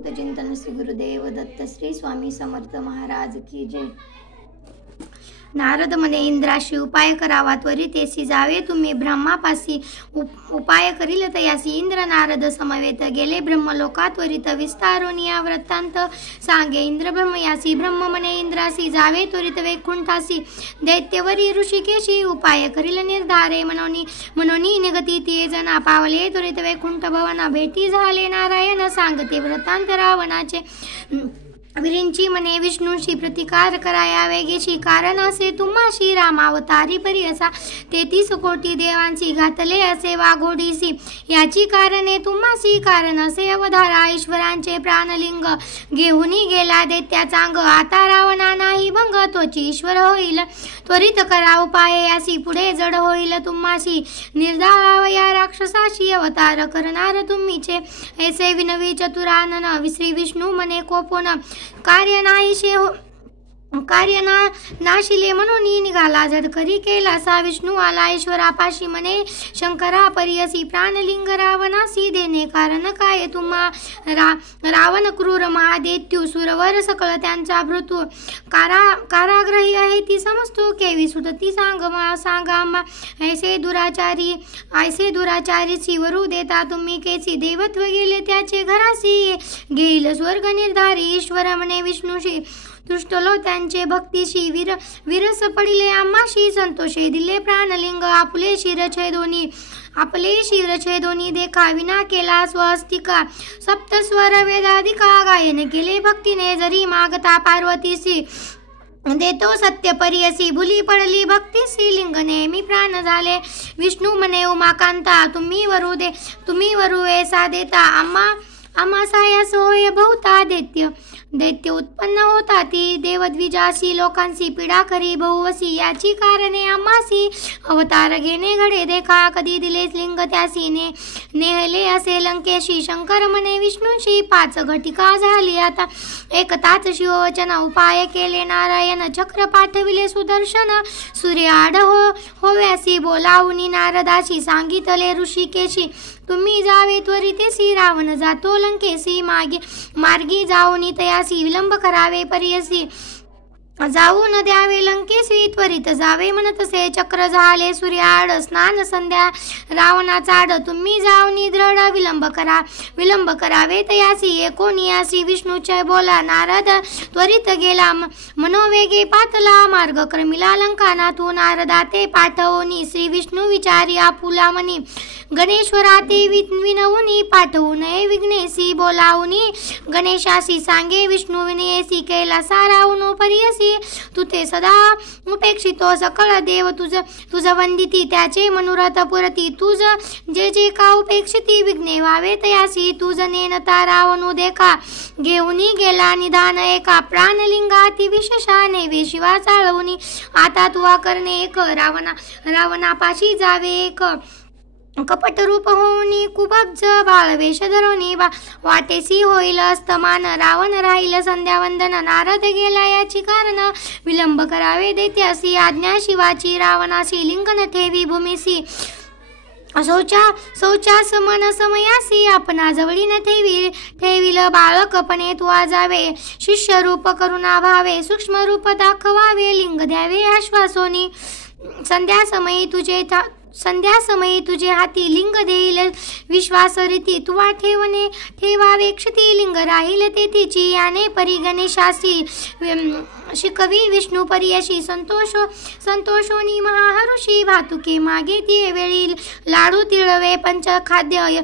अवधूत चिंतन श्री गुरुदेव दत्त श्री स्वामी समर्थ महाराज की जय। नारद म्हणे, इंद्राशी उपाय करावा, त्वरित येसी जावे तुम्ही ब्रह्मापासी उपाय करील तयासी। इंद्र नारद समवेत गेले ब्रह्मलोकात, त्वरित विस्तारून या वृत्तांत सांगे। इंद्र ब्रह्मयासी, ब्रह्म म्हणे इंद्रासी, जावे त्वरित वैकुंठासी। दैत्यवरी ऋषिकेशी उपाय करील निर्धारे, मनोनी निगती ते जना पावले, त्वरित वैकुंठ भवना भेटी झाले। नारायण सांगते वृत्तांत रावणाचे, विरिंची म्हणे विष्णूशी प्रतिकार कराया वेगेशी। कारण असे तुम्हाशी रामावतारी परी असा, 33 कोटी देवांची घातले असे वाघोडीसी। याची कारणे तुम्हाशी कारण असे अवधारा, ईश्वरांचे प्राणलिंग घेऊनी गेला दैत्याचा अंग। आता रावणा नाही भंग, तोची ईश्वर होईल, त्वरित करा उपाय यासी। पुढे जड होईल तुम्हाशी निर्धाराव या राक्षसाशी, अवतार करणार तुम्हीचे ऐसे विनवी चतुरानन। श्री विष्णू म्हणे कोपोन, कार्य नाशिले म्हणून निघाला, झडकरी केला सा विष्णू आला। ईश्वरापाशी म्हणे शंकरा परीयसी, प्राणलिंग रावणासी देणे कारण काय तुम्हा। रावण क्रूर महादैत्यू, सुरवर सकळ त्यांचा भृतू। काराग्रही आहे ती समजतो, केवी सुटती सांगा। ऐसे दुराचारी शिवरू देता तुम्ही केसी। देवत्व गेले त्याचे घरासी, घेईल स्वर्ग निर्धारी। ईश्वर म्हणे विष्णूशी, तुष्टलो त्यांचे भक्तीशी। विरस पडिले आम्हाशी, संतोषे दिले प्राणलिंग। आपले शिरछेदोनी देखा, विना केला स्वहस्तिका। सप्तस्वर वेदाधिका, गायन केले भक्तीने जरी मागता पार्वतीसी। देतो सत्य परीयसी, भुली पडली भक्तीसी। लिंग नेहमी प्राण झाले विष्णू म्हणे उमाकांता। तुम्ही वरू ऐसा देता, आम्हा सायास होय बहुता। दैत्य उत्पन्न होता ती देवद्विजासी, लोकांची पीडा करी बहुवसी। याची कारणे आम्हासी अवतार घेणे घडे देखा, कधी दिलेच लिंग त्यासी। नेहले असे लंकेशी, शंकर म्हणे विष्णूशी। 5 घटिका झाली आता एकताच शिववचन, उपाय केले नारायण। चक्र पाठविले सुदर्शन, सूर्य आड होव्यासी। बोलावुनी नारदाशी, सांगितले ऋषिकेशी। तुम्ही जावे त्वरितेसी, रावण जातो लंकेसी। मार्गी जाऊनी तयासी, विलंब करावे परीयसी। जाऊ न द्यावे लंकेसी, त्वरित जावे म्हणतसे। चक्र झाले सूर्याड, स्नान संध्या रावणाचा आड। तुम्ही जाऊनी दृढ विलंब करावे तयासी। एकोनियासी विष्णूचे बोला, नारद त्वरित गेला मनोवेगे पातला। मार्ग क्रमिला लंकानाथून, नारदा ते पाठवूनी। श्री विष्णू विचारी आपुला मनी, गणेश्वरा ते विनवूनी। पाठवू नये विघ्नेसी, बोलावूनी गणेशासी। सांगे विष्णू विनयसी, केला सारावून परीयसी। तू ते सदा उपेक्षितो, सकळ देव तुझ वंदिती। त्याचे मनोरथ पुरती, तुझ जे का उपेक्षिती। विघ्ने व्हावे तयासी, तुझ नेनता रावणू देखा। घेऊनी गेला निधान एका, प्राणलिंगाती विशेषाने। वे शिवा चाळवूनी आता तुवा करणे एक। रावणापाशी जावे एक, कपट रूप होऊनी कुभज। बाळवेश धरोनी वाटेसी होईल अस्तमान। रावण राहील संध्यावंदन, नारद गेला याची कारण। विलंब करावे दैत्यासी, आज्ञा शिवाची रावणासी। लिंगन ठेवी भूमीसी, शौचास मन समयासी। आपणा जवळी न ठेविल बाळकपणे तुवा जावे। शिष्य रूप करुणा भावे, सूक्ष्म रूप दाखवावे। लिंग द्यावे आश्वासोनी, संध्यासमयी तुझे हाती। लिंग देईल विश्वास रीती, तुवा ठेवावे क्षती। लिंग राहील तेथीची, याने परी गणेशासी। शिकवी विष्णू परीयशी, संतोषोनी महाहरुषी। भातुके मागे ती वेळी, लाडू तिळवे पंचखाद्य।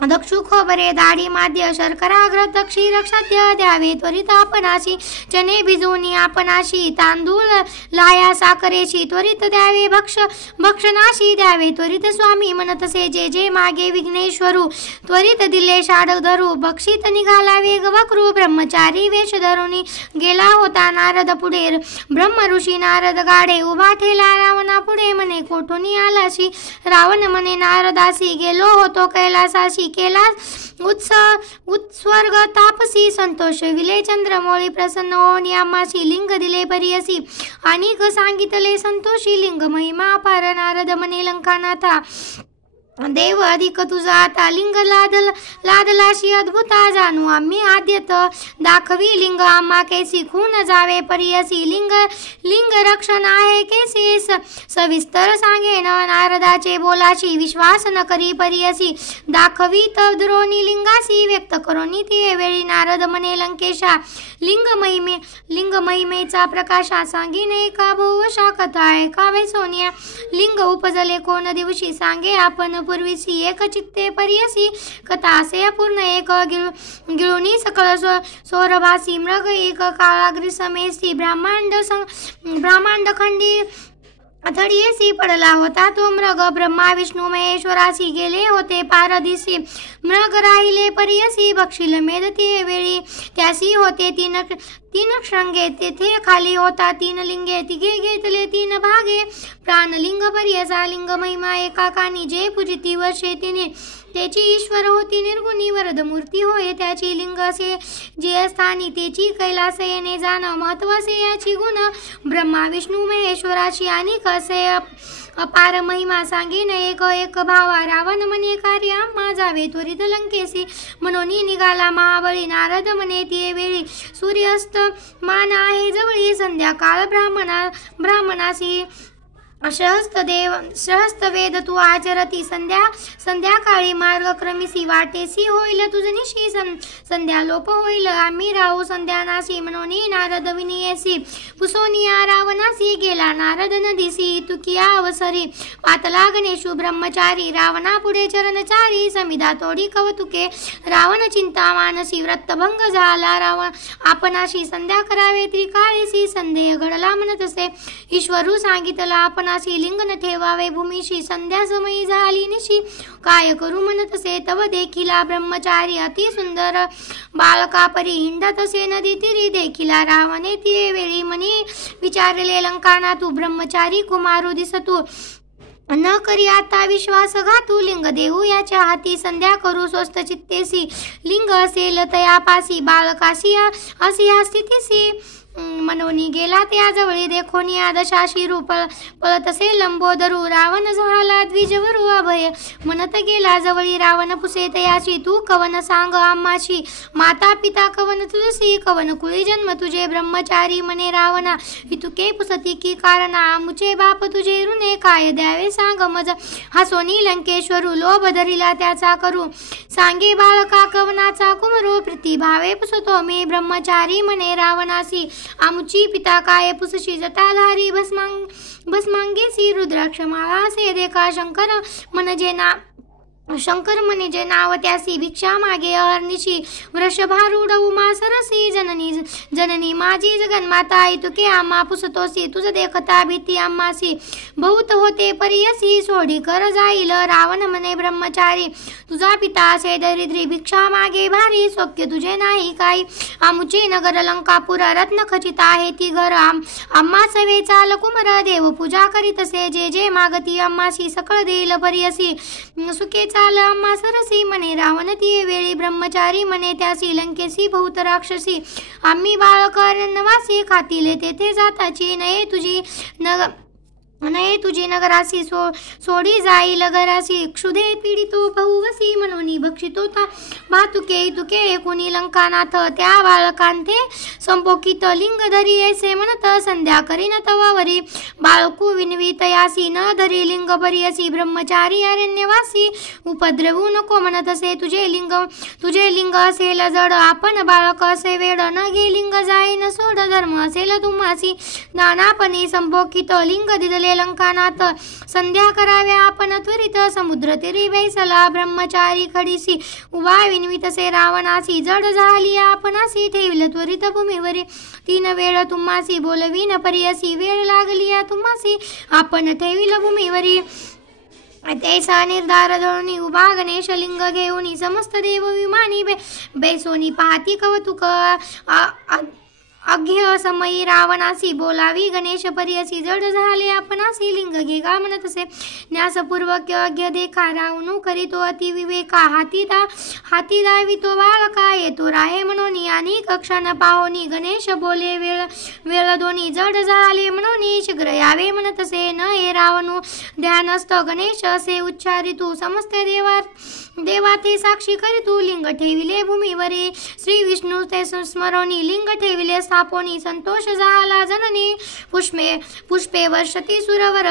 दक्षु खोबरे दाढी माद्य, शर्करा घृत क्षीर क्षाद्य द्यावे त्वरित आपणाशी। चणे भिजवूनी आपणाशी, तांदूळ लाया साखरेशी। त्वरित द्यावे भक्षणाशी, द्यावे त्वरित स्वामी म्हणतसे। जे मागे विघ्नेश्वरू, त्वरित दिले शाड धरू। बक्षित निघाला वेग वक्रू, ब्रह्मचारी वेश धरुनी गेला होता नारद पुढे। ब्रह्म ऋषी नारद गाडे, उभा ठेला रावणा पुढे। म्हणे कोठूनी आलाशी, रावण म्हणे नारदासी। गेलो होतो कैलासाशी, केला उत्स्वर्ग तापसी। संतोष विले चंद्रमौळी, प्रसन्न होऊन आम्हाशी। लिंग दिले परीयसी, अनेक सांगितले संतोषी। लिंग महिमा अपार, नारद म्हणे लंकानाथा। देव अधिक तुझा आता लिंग लादलाशी अद्भुता जाणू आम्ही आद्यत दाखवी लिंग आम्हा कैसी खून जावे परियसी लिंग रक्षण आहे कैसी सविस्तर सांगेन नारदाचे बोलाशी विश्वास न करी परियसी दाखवी द्रोणी लिंगासी व्यक्त करोनी ती वेळी नारद म्हणे लंकेशा लिंग महिमेचा प्रकाशा सांगिने एका बहुवशा कथा ऐकावे सोनिया लिंग उपजले कोण दिवशी सांगे आपण पूर्वीसी एक चित्ते परियसी कथा असे अपूर्ण एक गिळुनी सकळ सौरभासी मृग एक काळाग्री समेसी ब्रह्मांड खंडी थडीयसी पडला होता तो मृग ब्रह्मा विष्णू महेश्वरासी गेले होते पारदिसी मृग राहिले परियसी बक्षील मेदती वेळी त्यासी होते तीन शृंगे तेथे खाली होता 3 लिंगे तिघे घेतले 3 भागे प्राणलिंग पर्यसा लिंग महिमा एका कानी जे पूजिती वर्षे तिने त्याची ईश्वर होती निर्गुणी वरद मूर्ती होय त्याची लिंग असे जे स्थानी त्याची कैलास येणे जाण महत्वाचे याची गुण ब्रह्मा विष्णू महेश्वराची आणि कसे अपार महिमा सांगेन एक भावा रावण म्हणे कार्य आम्हा जावे त्वरित लंकेसी म्हणून निघाला महाबळी नारद म्हणे ती वेळी सूर्यास्त मान आहे जवळी संध्याकाळ ब्राह्मणासी सहस्त वेद तू आचरती संध्याकाळी मार्गक्रमीसी वाटेसी होईल तुझनिशी संध्या लोप होईल आम्ही राहू संध्यानासी म्हणून नारद विनियसी पुसोनिया रावणासी गेला नारद नदीसी तुकिया अवसरी पातला गणेशू ब्रह्मचारी रावणा पुढे चरणचारी समिधा तोडी कवतुके रावण चिंता मानसी व्रतभंग झाला रावण आपणाशी संध्या करावे त्रिकाळीसी संदेह घडला म्हणतसे ईश्वरू सांगितला आपण लिंग न ठेवावे भूमीशी संध्या समयी झाली निशी काय करू म्हणतसे तव देखिला ब्रह्मचारी अति सुंदर बालका परी हिंडतसे नदी तिरी देखिला रावणे ती वेळी म्हणे विचारले लंकाना तू ब्रह्मचारी कुमारू दिसतू न करी आता विश्वास घातू लिंग देऊ याच्या हाती संध्या करू स्वस्त चित्तेसी लिंग असेल तयापासी बालकाशी असी या स्थितीसी मनोनी गेला त्याजवळी देखोनी आदशाशी रूप पळतसे लंबोदरू रावण झाला द्विजवरू अभय म्हणत गेला जवळी रावण पुसे तयाशी तू कवन सांग आम्हाशी माता पिता कवन तुझसी कवन कुळी जन्म तुझे ब्रह्मचारी म्हणे रावणा इतुके पुसती की कारण आमुचे बाप तुझे ऋणे काय द्यावे सांग मज हसोनी लंकेश्वरू लोभ धरिला त्याचा करू सांगे बाळका कवनाचा कुमरू प्रतिभावे पुसतो मी ब्रह्मचारी म्हणे रावणासी आमुची पिता काय पुसशी जटाधारी भस्मांगेसी रुद्राक्ष माळा से देखा शंकर म्हणजे नाव त्यासी भिक्षा मागे अहर्निशी वृषभारूढ उमा सरसी जननी माझी जगन्माता तुके आम्हा पुसतोसी तुझ देखता भीती आम्हासी बहुत होते परियसी सोडी कर जाईल रावण म्हणे ब्रह्मचारी तुझा पिता असे दरिद्री भिक्षा मागे भारी सौख्य तुझे नाही काही आमुचे नगर लंकापुर रत्न खचित आहे ती घर आम्हा सवे चाल कुमर देव पूजा करीतसे जे मागती आम्हाशी सकळ देईल परियसी सुखे चाल आम्हा सरसी म्हणे रावण ती वेळी ब्रह्मचारी म्हणे त्यासी लंकेसी बहुत राक्षसी आम्ही बाळकारण्यवासी खातील तेथे जाताची नये तुझी नगरासी सोडी जाईल घरासी क्षुधे पीडितो बहुवसी म्हणून भक्षितो तुके कुणी लंकानाथ त्या बाळकांते संपोकित लिंग धरी ऐसे म्हणत संध्या करीन तवावरी बाळकू विनवितयासी न धरी लिंग परियसी ब्रह्मचारी अरण्यवासी उपद्रवू नको म्हणत असे तुझे लिंग असेल जड आपण बाळक असे वेड न घे लिंग जाईन सोड धर्म असेल तुम्हासी नानापणी संपोकित लिंग दिदले लंकानाथ संध्या कराव्या आपण त्वरित समुद्र तिरी बैसला ब्रह्मचारी खडीसी उभा विनवितसे रावणासी जड झाली आपणासी ठेविल त्वरित भूमीवरी 3 वेळ तुम्हासी बोलवीन परियसी वेळ लागली तुम्हासी आपण ठेविल भूमीवरी तैसा निर्धार धरुणी उभा गणेश लिंग घेऊनी समस्त देव विमानी बैसोनी पाहती कवतुक अघ्य समयी रावणासी बोलावी गणेश परियसी जड झाले आपणासी लिंग घे का म्हणत असे न्यासपूर्वक अघ्य देखा रावणू करीतो अति विवेका हाती दावितो बाळका येतो राहे म्हणून आणि कक्षान पाहोनी गणेश बोले वेळ दोन्ही जड झाले म्हणून शीघ्र यावे म्हणत असे न हे रावणू ध्यानस्थ गणेश असे उच्चारितू समस्त देवा ते साक्षी करीतू लिंग ठेविले भूमीवरी श्री विष्णू ते स्मरोनी लिंग ठेविले स्थापोनी संतोष झाला जननी पुष्पे वर्षती सुरवर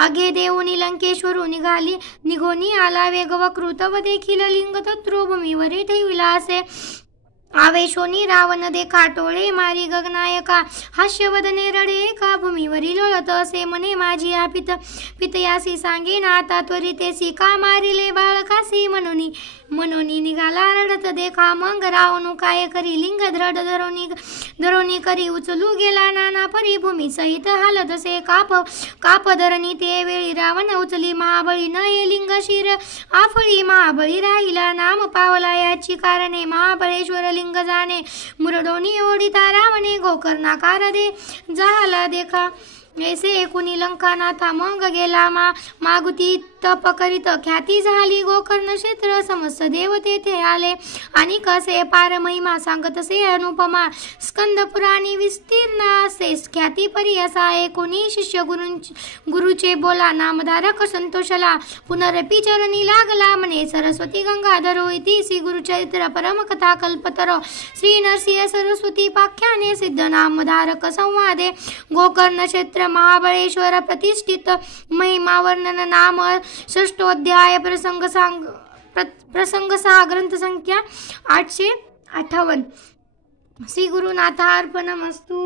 अघे देऊनी लंकेश्वरू निघोनी आला वेग वकृत व देखील लिंग तत्रो भूमीवरी ठेविला असे आवेशोनी रावण देखा टोळे मारी गगनायका हास्यवदने रडे एका भूमीवरी लोळत असे म्हणे माझी या पितयासी सांगेन आता त्वरितेसी का मारिले बाळकासी मनोनी निघाला रडत देखा मग रावणू काय करी लिंग धड धरोनी करी उचलू गेला नाना परी भूमी सहित हालत असे काप धरणी ते वेळी रावण उचली महाबळी न ये लिंग शिर आफळी महाबळी राहिला नाम पावला याची कारणे महाबळेश्वर लिंग जाणे मुरडोनी ओढिता रावणे गोकर्णाकार दे झाला देखा ऐसे एकुणी लंकानाथा मग गेला मागुती तप करीत ख्याती झाली गोकर्ण क्षेत्र समस्त देव तेथे आले आणि कसे पार महिमा सांगत असे अनुपमा स्कंद पुराणी विस्तीर्ण असे ख्याती परी असा एकुणी शिष्य गुरुचे बोला नामधारक संतोषला पुनरपी चरणी लागला म्हणे सरस्वती गंगाधरो इति श्री गुरुचरित्र परमकथा कल्पतरो श्री नरसिंह सरस्वती पाख्याने सिद्ध नामधारक संवादे गोकर्ण क्षेत्र महाबळेश्वर प्रतिष्ठित महिमा वर्णन नाम षष्ठोध्याय प्रसंग 6 ग्रंथ संख्या 858 श्री गुरुनाथार्पणमस्तु।